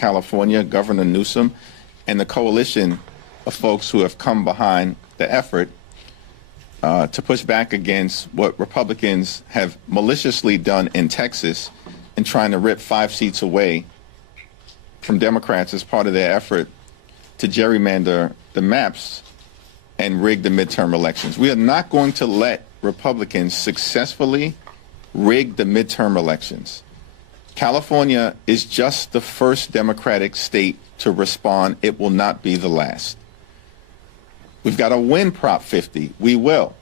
California, Governor Newsom, and the coalition of folks who have come behind the effort to push back against what Republicans have maliciously done in Texas in trying to rip 5 seats away from Democrats as part of their effort to gerrymander the maps and rig the midterm elections. We are not going to let Republicans successfully rig the midterm elections. California is just the first Democratic state to respond. It will not be the last. We've got to win Prop 50. We will.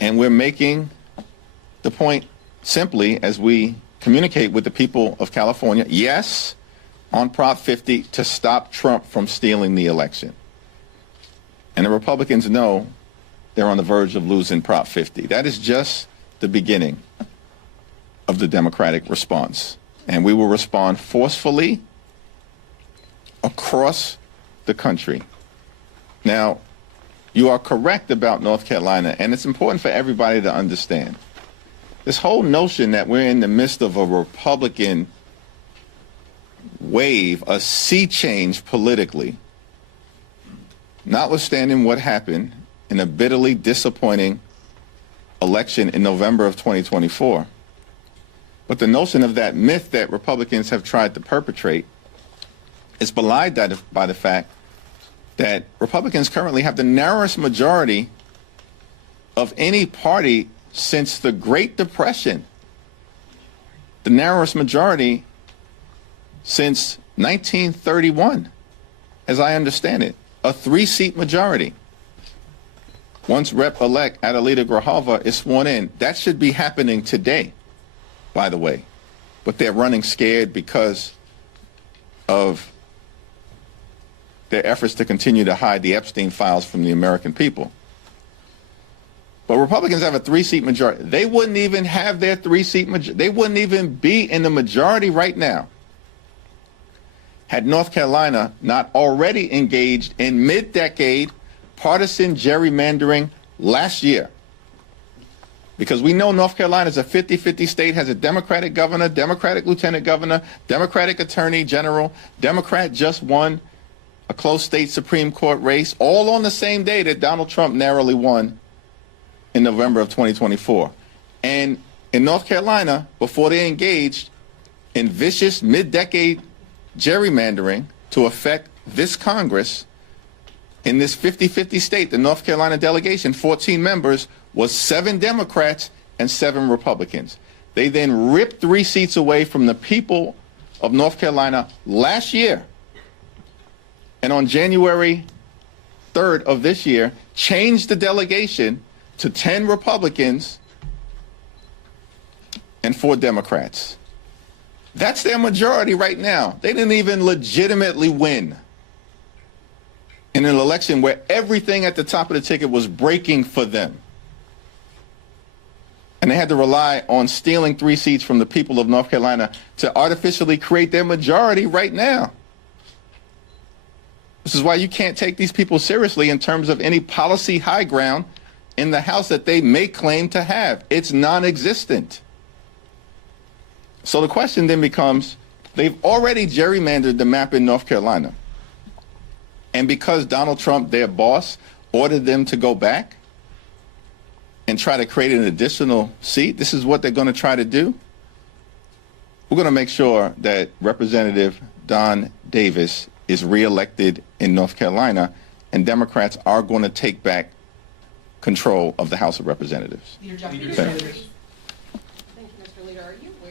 And we're making the point simply as we communicate with the people of California, yes, on Prop 50 to stop Trump from stealing the election. And the Republicans know they're on the verge of losing Prop 50. That is just the beginning of the Democratic response. And we will respond forcefully across the country. Now, you are correct about North Carolina, and it's important for everybody to understand. This whole notion that we're in the midst of a Republican wave, a sea change politically, notwithstanding what happened in a bitterly disappointing election in November of 2024. But the notion of that myth that Republicans have tried to perpetrate is belied by the fact that Republicans currently have the narrowest majority of any party since the Great Depression. The narrowest majority since 1931, as I understand it, a 3-seat majority. Once Rep-elect Adelita Grijalva is sworn in, that should be happening today, by the way. But they're running scared because of their efforts to continue to hide the Epstein files from the American people. But Republicans have a 3-seat majority. They wouldn't even have their 3-seat majority. They wouldn't even be in the majority right now had North Carolina not already engaged in mid-decade partisan gerrymandering last year. Because we know North Carolina is a 50-50 state, has a Democratic governor, Democratic lieutenant governor, Democratic attorney general, Democrat just won a close state Supreme Court race, all on the same day that Donald Trump narrowly won in November of 2024. And in North Carolina, before they engaged in vicious mid-decade gerrymandering to affect this Congress, in this 50-50 state, the North Carolina delegation, 14 members, was 7 Democrats and 7 Republicans. They then ripped 3 seats away from the people of North Carolina last year. And on January 3rd of this year, changed the delegation to 10 Republicans and 4 Democrats. That's their majority right now. They didn't even legitimately win in an election where everything at the top of the ticket was breaking for them. And they had to rely on stealing 3 seats from the people of North Carolina to artificially create their majority right now. This is why you can't take these people seriously in terms of any policy high ground in the House that they may claim to have. It's non-existent. So the question then becomes, they've already gerrymandered the map in North Carolina. And because Donald Trump, their boss, ordered them to go back and try to create an additional seat, this is what they're going to try to do. We're going to make sure that Representative Don Davis is reelected in North Carolina, and Democrats are going to take back control of the House of Representatives. Leader Jeffries.